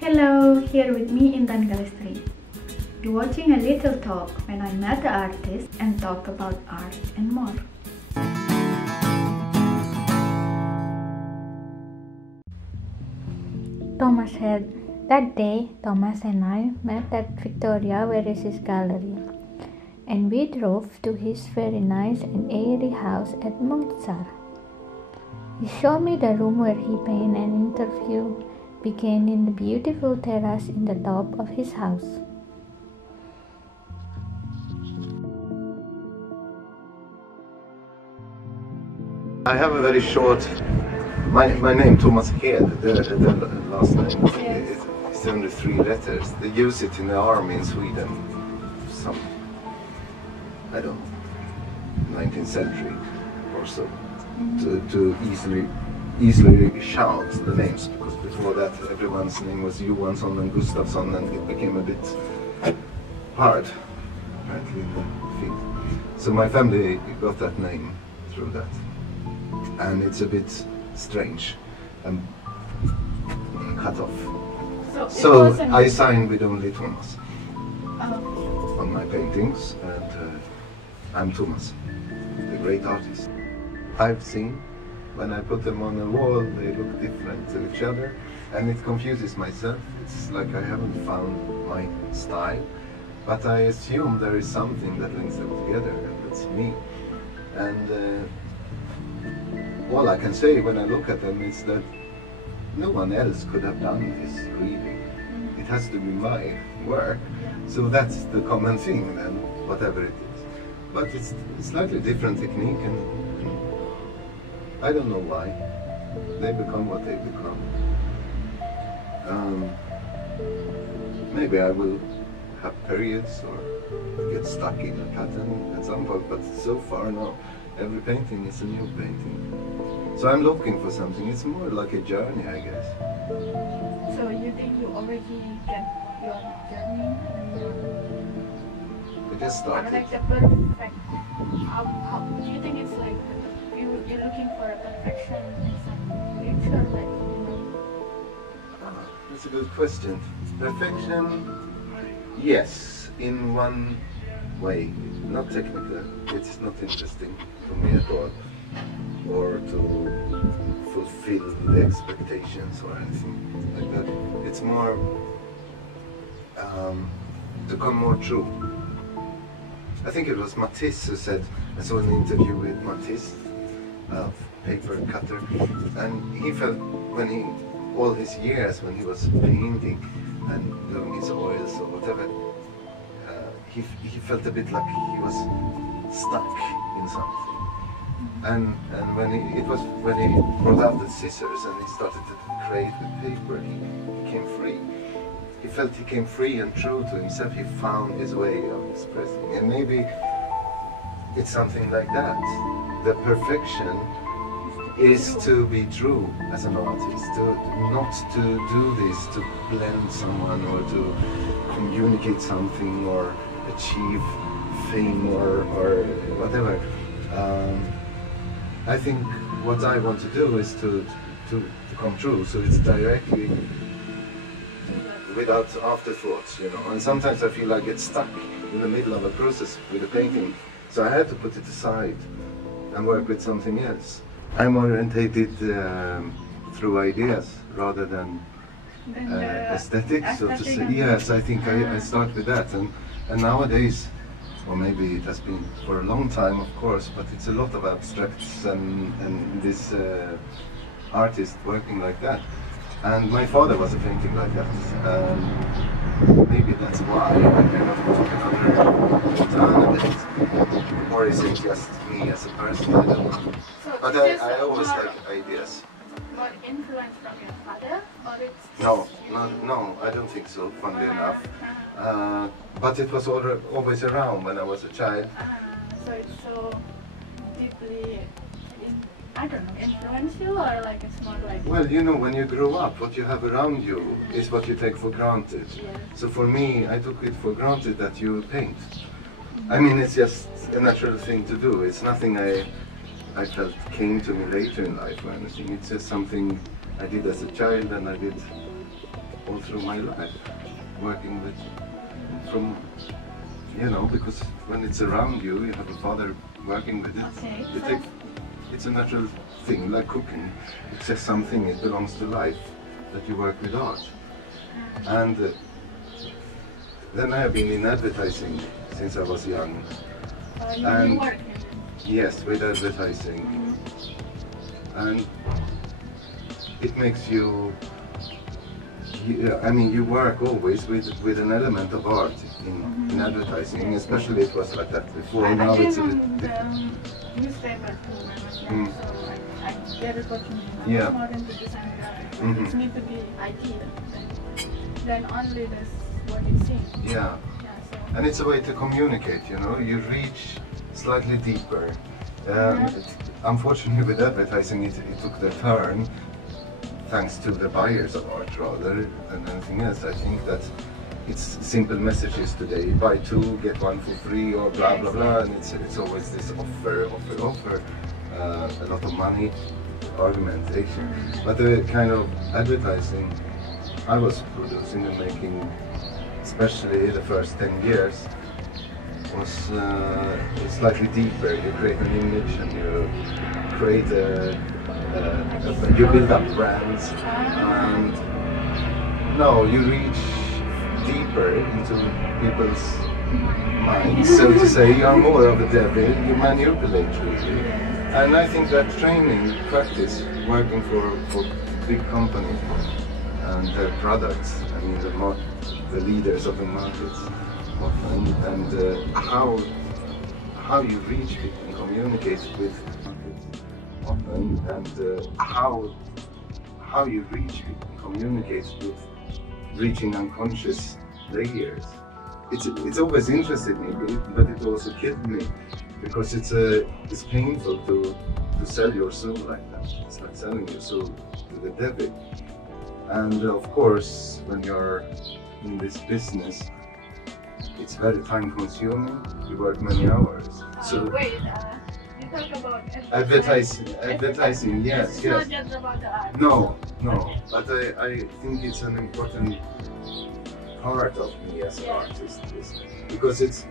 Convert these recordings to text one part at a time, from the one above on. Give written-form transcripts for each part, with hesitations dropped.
Hello, here with me in Galistri. You're watching a little talk when I met the artist and talk about art and more. Tomas Hed. That day, Thomas and I met at Victoria, where is his gallery, and we drove to his very nice and airy house at Montsar. He showed me the room where he painted, and interview began in the beautiful terrace in the top of his house. I have a very short. My name Tomas Hed. The last name is only 3 letters. They use it in the army in Sweden. Some, I don't know, 19th century or so, to easily shout the names, because before that everyone's name was Johansson and Gustafsson, and it became a bit hard apparently in the field. So my family got that name through that, and it's a bit strange and cut off. So I signed with only Tomas on my paintings, and I'm Tomas, the great artist. I've seen when I put them on a wall, they look different to each other, and it confuses myself. It's like I haven't found my style, but I assume there is something that links them together, and that's me. And all I can say when I look at them is that no one else could have done this, really. It has to be my work. So that's the common thing then, whatever it is. But it's a slightly different technique, and I don't know why. They become what they become. Maybe I will have periods or get stuck in a pattern at some point, but so far no. Every painting is a new painting. So I'm looking for something. It's more like a journey, I guess. So you think you already get your journey? I just started. Like the perfect. How do you think it's like you're looking for perfection in some ways, or like, that's a good question. Perfection, yes, in one way, not technical. It's not interesting to me at all, or to fulfill the expectations or anything like that. It's more to come more true. I think it was Matisse who said, I saw an interview with Matisse, a paper cutter, and he felt all his years when he was painting and doing his oils or whatever, he felt a bit like he was stuck in something. And when he brought out the scissors and he started to create with paper, he became free. He felt he came free and true to himself. He found his way of expressing, and maybe it's something like that. The perfection is to be true as an artist, not to do this to blend someone or to communicate something or achieve fame or whatever. I think what I want to do is to come true, so it's directly without afterthoughts, you know. And sometimes I feel I get stuck in the middle of a process with a painting, so I had to put it aside and work with something else. I'm orientated through ideas rather than aesthetics, so to say. Yes, I think I start with that, and nowadays, or maybe it has been for a long time, of course, but it's a lot of abstracts and this artist working like that. And my father was a painting like that. Maybe that's why I kind of took another turn a bit. Or is it just me as a person? I don't know. so But I always like ideas. more influence from your father, or it's No, I don't think so, funnily enough. But it was always around when I was a child. So it's so deeply, I don't know, influential, or like it's more like... Well, you know, when you grow up, what you have around you is what you take for granted. Yeah. So for me, I took it for granted that you paint. I mean, it's just a natural thing to do. It's nothing I felt came to me later in life or anything. It's just something I did as a child, and I did all through my life, working with, from, you know, because when it's around you, you have a father working with it. Okay. It's a natural thing, like cooking. It's just something, it belongs to life, that you work with art. And then I have been in advertising since I was young. You work? Yes, with advertising. And it makes you, I mean, you work always with an element of art in advertising, especially it was like that before. Now it's a bit... newspaper too, so I get it what you mean. I'm Yeah. more into design graphics. It needs to be IT, then only that's what you see. Yeah. So. And it's a way to communicate, you know, you reach slightly deeper. Unfortunately with advertising it took the turn, thanks to the buyers of art rather than anything else. I think that it's simple messages today, buy two, get one for free or blah blah blah, and it's always this offer, a lot of money, argumentation. But the kind of advertising I was producing and making, especially the first 10 years, was slightly deeper. You create an image and you create you build up brands, and no, you reach deeper into people's minds, so to say. You are more of a devil, you manipulate really. And I think that training, practice, working for big companies and their products, I mean the leaders of the markets often, and how you reach people and communicate with markets often, and how you reach people and communicate with reaching unconscious layers. It's always interested me, but it also killed me, because it's painful to sell your soul like that. It's like selling your soul to the devil. And of course, when you're in this business, it's very time consuming. You work many hours. So wait, you talk about advertising, yes, it's yes. not just about the art. No, but I think it's an important part of me as an artist, because it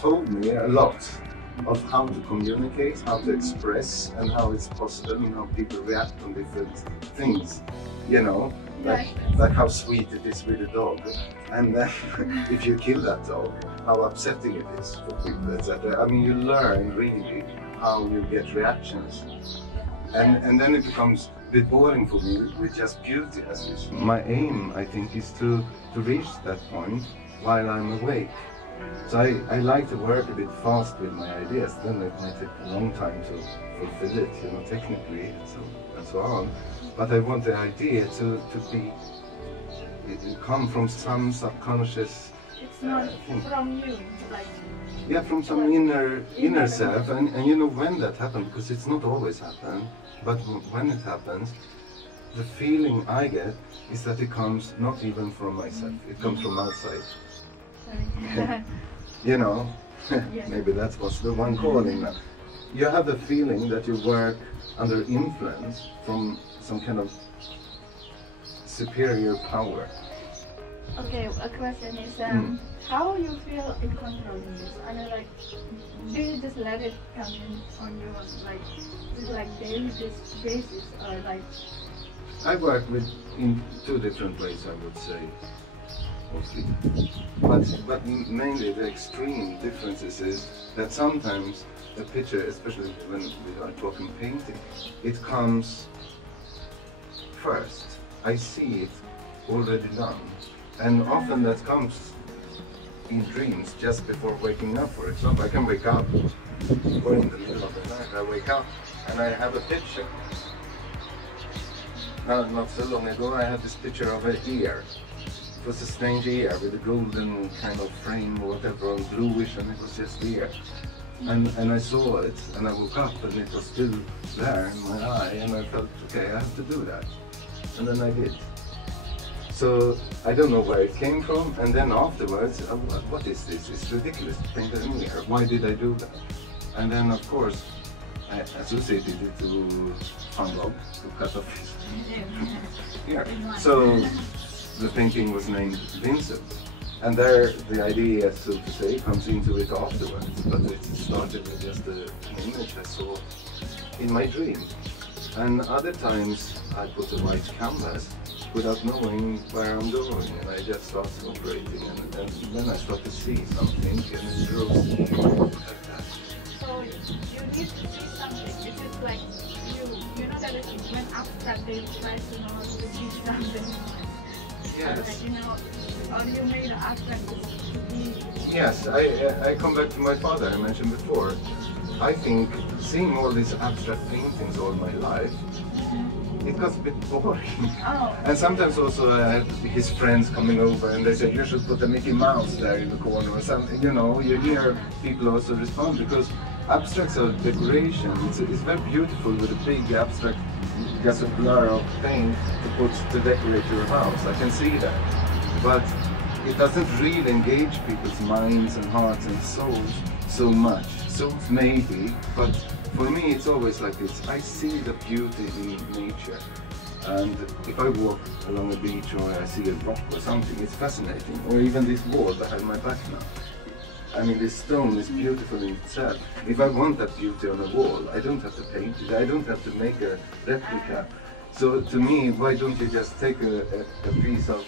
told me a lot of how to communicate, how to express, and how it's possible, and how people react on different things, you know, like how sweet it is with a dog, and then if you kill that dog, how upsetting it is for people, etc. I mean, you learn really how you get reactions, and then it becomes a bit boring for me with just beauty as you see. My aim, I think, is to reach that point while I'm awake. So I like to work a bit fast with my ideas, then it might take a long time to fulfill it, you know, technically and so on. But I want the idea to come from some subconscious. It's not from you, like. Yeah, from some inner self, and you know when that happens, because it's not always happen, but when it happens, the feeling I get is that it comes not even from myself, it comes from outside. You know, maybe that was the one calling now. You have the feeling that you work under influence from some kind of superior power. Okay, a question is, how you feel in controlling this? I mean, like, do you just let it come in on your, like daily basis, or like? I work with in two different ways, I would say, mostly. But mainly the extreme differences is that sometimes a picture, especially when we are talking painting, it comes first. I see it already done. And often that comes in dreams just before waking up, for example. I can wake up, or in the middle of the night I wake up and I have a picture. Not so long ago I had this picture of an ear. It was a strange ear with a golden kind of frame or whatever, and bluish, and it was just ear. And I saw it and I woke up and it was still there in my eye, and I felt, okay, I have to do that. And then I did. So I don't know where it came from, and then afterwards, what is this? It's ridiculous to paint an ear. Why did I do that? And then of course, I associated it to Van Gogh, to cut off his hair. So the painting was named Vincent. And there the idea, so to say, comes into it afterwards. But it started with just an image I saw in my dream. And other times I put a white canvas without knowing where I'm going, and I just start operating, and then I start to see something, and it grows like that. So you need to see something. Is it like you know that when abstract they try to know to see something? Yes. Like, you know, or you made an abstract to be. Yes, I come back to my father I mentioned before. I think seeing all these abstract paintings all my life, it got a bit boring. Oh. And sometimes also I had his friends coming over and they say, you should put a Mickey Mouse there in the corner or something. You know, you hear people also respond because abstracts are decoration. It's very beautiful with a big abstract, just a blur of paint to put to decorate your house. I can see that. But it doesn't really engage people's minds and hearts and souls so much. Souls maybe, but for me it's always like this. I see the beauty in nature. And if I walk along a beach or I see a rock or something, it's fascinating. Or even this wall behind my back now. I mean, this stone is beautiful in itself. If I want that beauty on a wall, I don't have to paint it. I don't have to make a replica. So to me, why don't you just take a piece of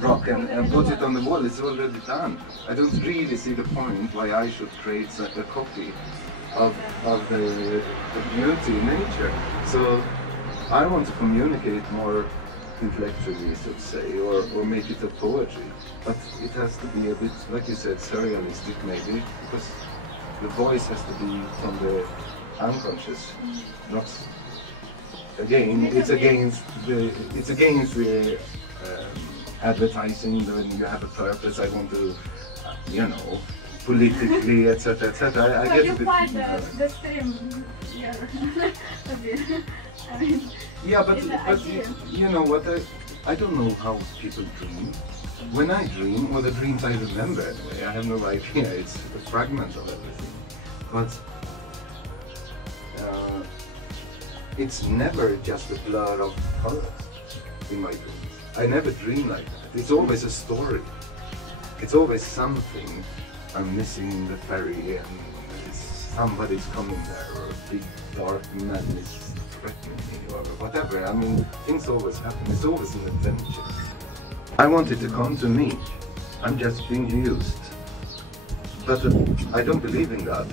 rock and put it on the wall? It's already done. I don't really see the point why I should create a copy of the beauty in nature. So I want to communicate more intellectually, so to say, or make it a poetry. But it has to be a bit, like you said, surrealistic maybe, because the voice has to be from the unconscious. Not again, it's against the advertising. When you have a purpose, I want to, you know, politically, etc., etc. I get you a bit. find the stream here a bit. I mean, yeah, but you know what? I don't know how people dream. When I dream, or the dreams I remember anyway, I have no idea. It's a fragment of everything. But it's never just a blur of colors in my dreams. I never dream like that. It's always a story. It's always something I'm missing in the ferry, and somebody's coming there, or a big dark man is threatening me, or whatever. I mean, things always happen. It's always an adventure. I want it to come to me. I'm just being used. But I don't believe in God.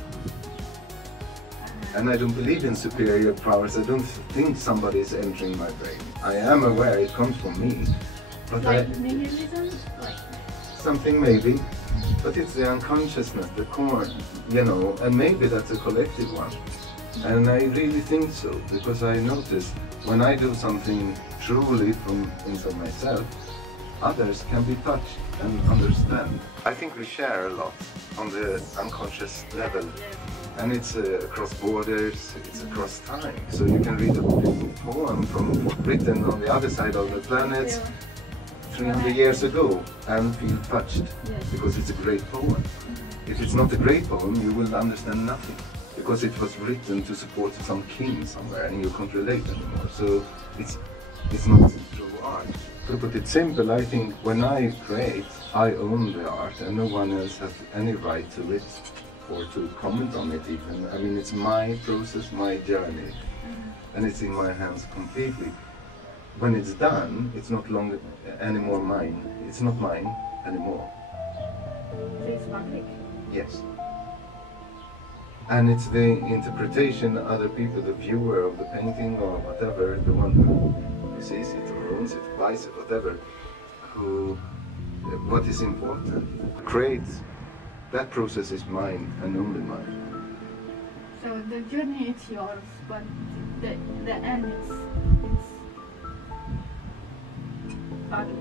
And I don't believe in superior powers. I don't think somebody is entering my brain. I am aware it comes from me. But like nihilism? Like something maybe. But it's the unconsciousness, the core, you know, and maybe that's a collective one. And I really think so, because I notice when I do something truly from inside myself, others can be touched and understand. I think we share a lot on the unconscious level. And it's across borders, it's across time. So you can read a poem from Britain on the other side of the planet 300 years ago and feel touched because it's a great poem. If it's not a great poem, you will understand nothing because it was written to support some king somewhere and you can't relate anymore. So it's not true art. To put it simple, I think when I create, I own the art and no one else has any right to it or to comment on it even. I mean, it's my process, my journey, and it's in my hands completely. When it's done, it's not longer anymore mine. It's not mine anymore. it's public. Yes. And it's the interpretation, other people, the viewer of the painting or whatever, the one who sees it or owns it, buys it, whatever, what is important. Create, that process is mine and only mine. So the journey is yours, but the end is public.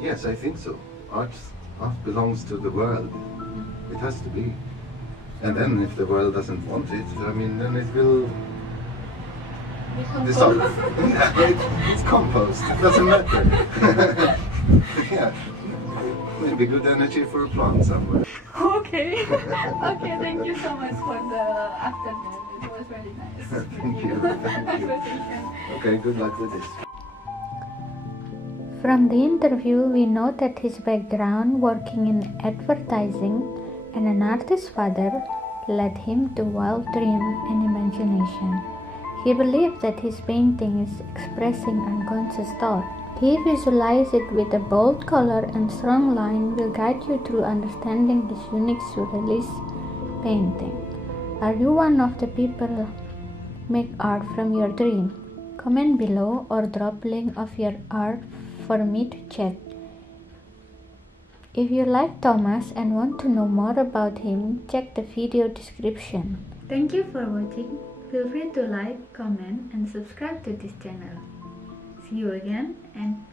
Yes, I think so. Art belongs to the world. It has to be. And then if the world doesn't want it, I mean, then it will dissolve. It's compost, it doesn't matter. Yeah. maybe good energy for a plant somewhere. Okay. Okay, thank you so much for the afternoon. It was very nice. Thank you. Thank you. Conversation. Okay, good luck with this. From the interview, we know that his background working in advertising and an artist's father led him to wild dream and imagination. He believed that his painting is expressing unconscious thought. He visualized it with a bold color and strong line will guide you through understanding his unique surrealist painting. Are you one of the people make art from your dream? Comment below or drop link of your art for me to check. If you like Tomas and want to know more about him, check the video description. Thank you for watching. Feel free to like, comment and subscribe to this channel. See you again and